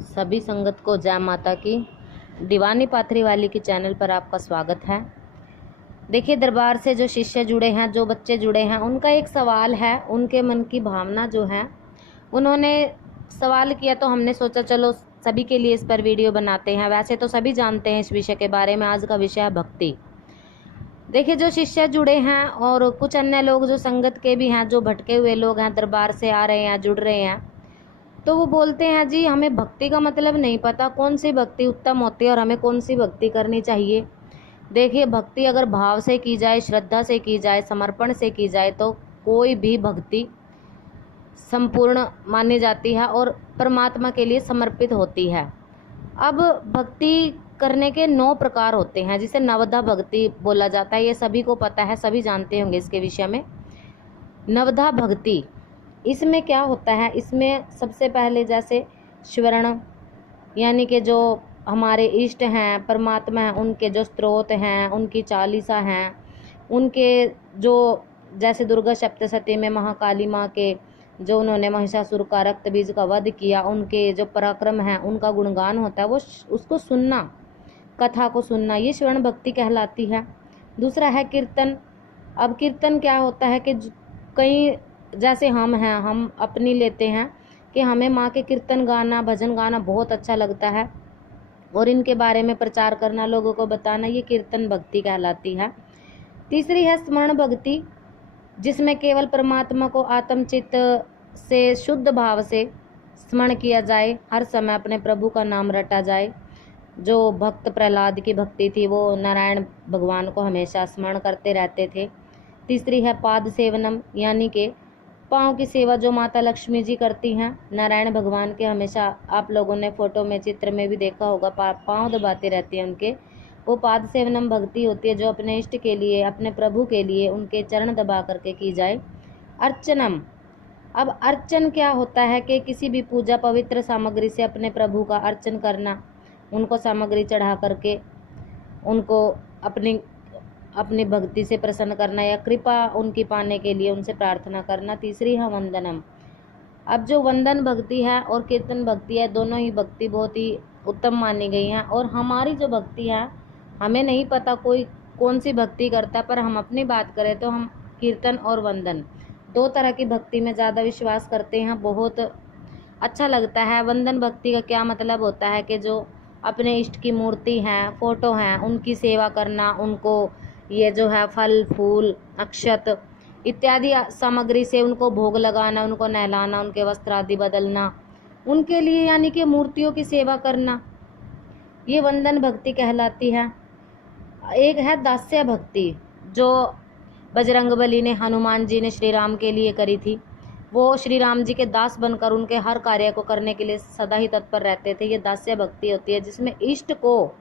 सभी संगत को जय माता की। दीवानी पाथरी वाली की चैनल पर आपका स्वागत है। देखिए, दरबार से जो शिष्य जुड़े हैं, जो बच्चे जुड़े हैं, उनका एक सवाल है, उनके मन की भावना जो है, उन्होंने सवाल किया तो हमने सोचा चलो सभी के लिए इस पर वीडियो बनाते हैं। वैसे तो सभी जानते हैं इस विषय के बारे में। आज का विषय है भक्ति। देखिए, जो शिष्य जुड़े हैं और कुछ अन्य लोग जो संगत के भी हैं, जो भटके हुए लोग हैं, दरबार से आ रहे हैं, जुड़ रहे हैं, तो वो बोलते हैं जी हमें भक्ति का मतलब नहीं पता, कौन सी भक्ति उत्तम होती है और हमें कौन सी भक्ति करनी चाहिए। देखिए, भक्ति अगर भाव से की जाए, श्रद्धा से की जाए, समर्पण से की जाए तो कोई भी भक्ति संपूर्ण मानी जाती है और परमात्मा के लिए समर्पित होती है। अब भक्ति करने के 9 प्रकार होते हैं, जिसे नवधा भक्ति बोला जाता है। ये सभी को पता है, सभी जानते होंगे इसके विषय में। नवधा भक्ति, इसमें क्या होता है, इसमें सबसे पहले जैसे स्वर्ण यानी कि जो हमारे इष्ट हैं, परमात्मा हैं, उनके जो स्त्रोत हैं, उनकी चालीसा हैं, उनके जो जैसे दुर्गा सप्तशती में महाकाली माँ के जो उन्होंने महिषासुर का रक्त बीज का वध किया, उनके जो पराक्रम हैं, उनका गुणगान होता है, वो उसको सुनना, कथा को सुनना, ये स्वर्ण भक्ति कहलाती है। दूसरा है कीर्तन। अब कीर्तन क्या होता है कि कई जैसे हम हैं, हम अपनी लेते हैं कि हमें माँ के कीर्तन गाना, भजन गाना बहुत अच्छा लगता है और इनके बारे में प्रचार करना, लोगों को बताना, ये कीर्तन भक्ति कहलाती है। तीसरी है स्मरण भक्ति, जिसमें केवल परमात्मा को आत्मचित्त से शुद्ध भाव से स्मरण किया जाए, हर समय अपने प्रभु का नाम रटा जाए। जो भक्त प्रहलाद की भक्ति थी, वो नारायण भगवान को हमेशा स्मरण करते रहते थे। तीसरी है पाद सेवनम, यानी कि पाँव की सेवा जो माता लक्ष्मी जी करती हैं नारायण भगवान के। हमेशा आप लोगों ने फोटो में, चित्र में भी देखा होगा, पाँव दबाते रहते हैं उनके। वो पाद सेवनम भक्ति होती है, जो अपने इष्ट के लिए, अपने प्रभु के लिए उनके चरण दबा करके की जाए। अर्चनम, अब अर्चन क्या होता है कि किसी भी पूजा पवित्र सामग्री से अपने प्रभु का अर्चन करना, उनको सामग्री चढ़ा करके उनको अपनी भक्ति से प्रसन्न करना या कृपा उनकी पाने के लिए उनसे प्रार्थना करना। तीसरी है वंदनम। अब जो वंदन भक्ति है और कीर्तन भक्ति है, दोनों ही भक्ति बहुत ही उत्तम मानी गई हैं। और हमारी जो भक्ति है, हमें नहीं पता कोई कौन सी भक्ति करता है, पर हम अपनी बात करें तो हम कीर्तन और वंदन 2 तरह की भक्ति में ज़्यादा विश्वास करते हैं। बहुत अच्छा लगता है। वंदन भक्ति का क्या मतलब होता है कि जो अपने इष्ट की मूर्ति हैं, फोटो हैं, उनकी सेवा करना, उनको ये जो है फल फूल अक्षत इत्यादि सामग्री से उनको भोग लगाना, उनको नहलाना, उनके वस्त्र आदि बदलना, उनके लिए यानी कि मूर्तियों की सेवा करना, ये वंदन भक्ति कहलाती है। एक है दास्य भक्ति, जो बजरंगबली ने, हनुमान जी ने श्री राम के लिए करी थी। वो श्री राम जी के दास बनकर उनके हर कार्य को करने के लिए सदा ही तत्पर रहते थे। ये दास्य भक्ति होती है, जिसमें इष्ट को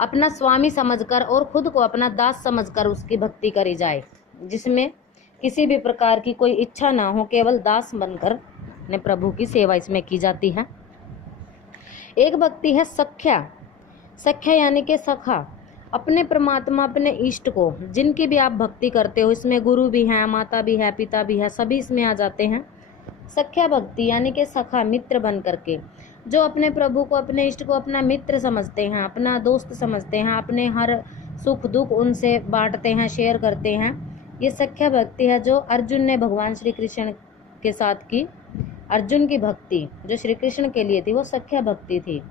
अपना स्वामी समझकर और खुद को अपना दास समझकर उसकी भक्ति करी जाए, जिसमें किसी भी प्रकार की कोई इच्छा ना हो, केवल दास बनकर ने प्रभु की सेवा इसमें की जाती है। एक भक्ति है सख्या। सख्या यानी कि सखा, अपने परमात्मा, अपने इष्ट को, जिनकी भी आप भक्ति करते हो, इसमें गुरु भी हैं, माता भी है, पिता भी है, सभी इसमें आ जाते हैं। सख्या भक्ति यानी कि सखा, मित्र बन करके, जो अपने प्रभु को, अपने इष्ट को अपना मित्र समझते हैं, अपना दोस्त समझते हैं, अपने हर सुख दुख उनसे बांटते हैं, शेयर करते हैं। ये सख्या भक्ति है जो अर्जुन ने भगवान श्री कृष्ण के साथ की। अर्जुन की भक्ति जो श्री कृष्ण के लिए थी, वो सख्या भक्ति थी।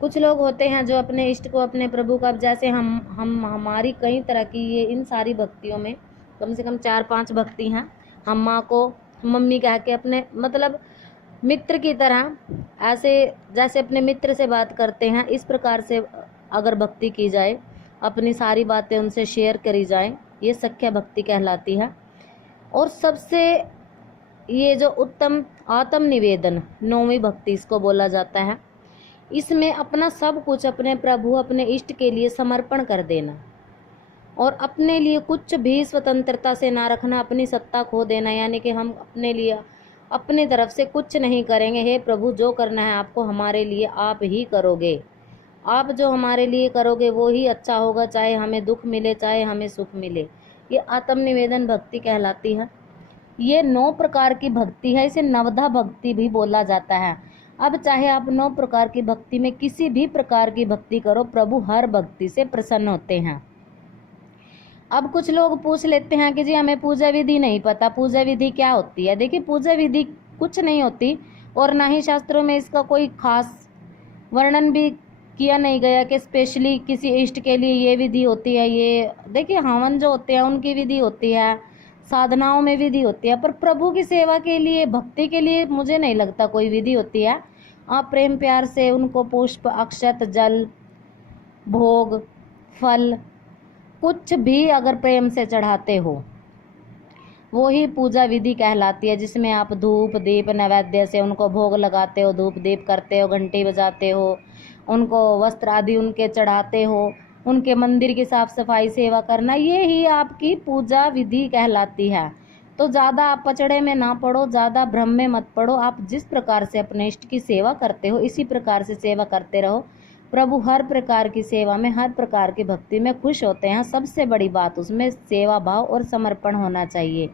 कुछ लोग होते हैं जो अपने इष्ट को, अपने प्रभु का, जैसे हम हमारी कई तरह की ये इन सारी भक्तियों में कम से कम 4-5 भक्ति हैं। हम माँ को मम्मी कह के अपने मतलब मित्र की तरह, ऐसे जैसे अपने मित्र से बात करते हैं, इस प्रकार से अगर भक्ति की जाए, अपनी सारी बातें उनसे शेयर करी जाए, ये सख्या भक्ति कहलाती है। और सबसे ये जो उत्तम आत्म निवेदन, 9वीं भक्ति इसको बोला जाता है। इसमें अपना सब कुछ अपने प्रभु, अपने इष्ट के लिए समर्पण कर देना और अपने लिए कुछ भी स्वतंत्रता से ना रखना, अपनी सत्ता खो देना, यानी कि हम अपने लिए अपनी तरफ से कुछ नहीं करेंगे। हे प्रभु, जो करना है आपको हमारे लिए आप ही करोगे। आप जो हमारे लिए करोगे वो ही अच्छा होगा, चाहे हमें दुख मिले, चाहे हमें सुख मिले। ये आत्मनिवेदन भक्ति कहलाती है। ये 9 प्रकार की भक्ति है, इसे नवधा भक्ति भी बोला जाता है। अब चाहे आप 9 प्रकार की भक्ति में किसी भी प्रकार की भक्ति करो, प्रभु हर भक्ति से प्रसन्न होते हैं। अब कुछ लोग पूछ लेते हैं कि जी हमें पूजा विधि नहीं पता, पूजा विधि क्या होती है। देखिए पूजा विधि कुछ नहीं होती और ना ही शास्त्रों में इसका कोई खास वर्णन भी किया नहीं गया कि स्पेशली किसी इष्ट के लिए ये विधि होती है। ये देखिए हवन जो होते हैं उनकी विधि होती है, साधनाओं में विधि होती है, पर प्रभु की सेवा के लिए, भक्ति के लिए मुझे नहीं लगता कोई विधि होती है। आप प्रेम प्यार से उनको पुष्प, अक्षत, जल, भोग, फल कुछ भी अगर प्रेम से चढ़ाते हो वो ही पूजा विधि कहलाती है, जिसमें आप धूप दीप नैवेद्य से उनको भोग लगाते हो, धूप दीप करते हो, घंटी बजाते हो, उनको वस्त्र आदि उनके चढ़ाते हो, उनके मंदिर की साफ सफाई सेवा करना, ये ही आपकी पूजा विधि कहलाती है। तो ज़्यादा आप पचड़े में ना पड़ो, ज़्यादा भ्रम में मत पड़ो। आप जिस प्रकार से अपने इष्ट की सेवा करते हो इसी प्रकार से सेवा करते रहो। प्रभु हर प्रकार की सेवा में, हर प्रकार की भक्ति में खुश होते हैं। सबसे बड़ी बात उसमें सेवा भाव और समर्पण होना चाहिए।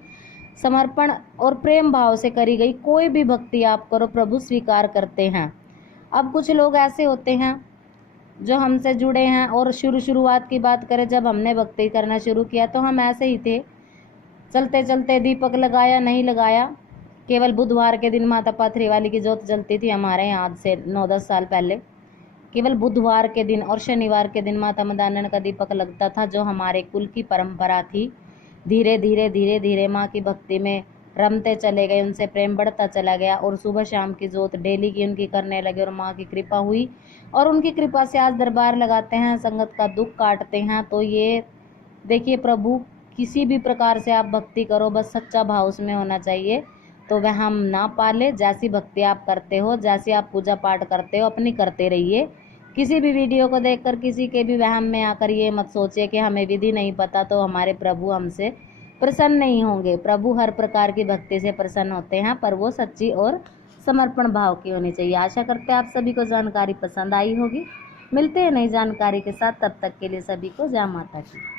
समर्पण और प्रेम भाव से करी गई कोई भी भक्ति आप करो, प्रभु स्वीकार करते हैं। अब कुछ लोग ऐसे होते हैं जो हमसे जुड़े हैं, और शुरुआत की बात करें, जब हमने भक्ति करना शुरू किया तो हम ऐसे ही थे, चलते चलते दीपक लगाया नहीं लगाया। केवल बुधवार के दिन माता पाथरी वाली की जोत जलती थी हमारे यहाँ, आज से 9-10 साल पहले। केवल बुधवार के दिन और शनिवार के दिन माता मदानन का दीपक लगता था, जो हमारे कुल की परंपरा थी। धीरे धीरे माँ की भक्ति में रमते चले गए, उनसे प्रेम बढ़ता चला गया और सुबह शाम की जोत डेली की उनकी करने लगे और माँ की कृपा हुई। और उनकी कृपा से आज दरबार लगाते हैं, संगत का दुख काटते हैं। तो ये देखिए, प्रभु किसी भी प्रकार से आप भक्ति करो, बस सच्चा भाव उसमें होना चाहिए। तो वह हम ना पाले, जैसी भक्ति आप करते हो, जैसी आप पूजा पाठ करते हो, अपनी करते रहिए। किसी भी वीडियो को देखकर किसी के भी वहम में आकर ये मत सोचिए कि हमें विधि नहीं पता तो हमारे प्रभु हमसे प्रसन्न नहीं होंगे। प्रभु हर प्रकार की भक्ति से प्रसन्न होते हैं, पर वो सच्ची और समर्पण भाव की होनी चाहिए। आशा करते हैं आप सभी को जानकारी पसंद आई होगी। मिलते हैं नई जानकारी के साथ, तब तक के लिए सभी को जय माता की।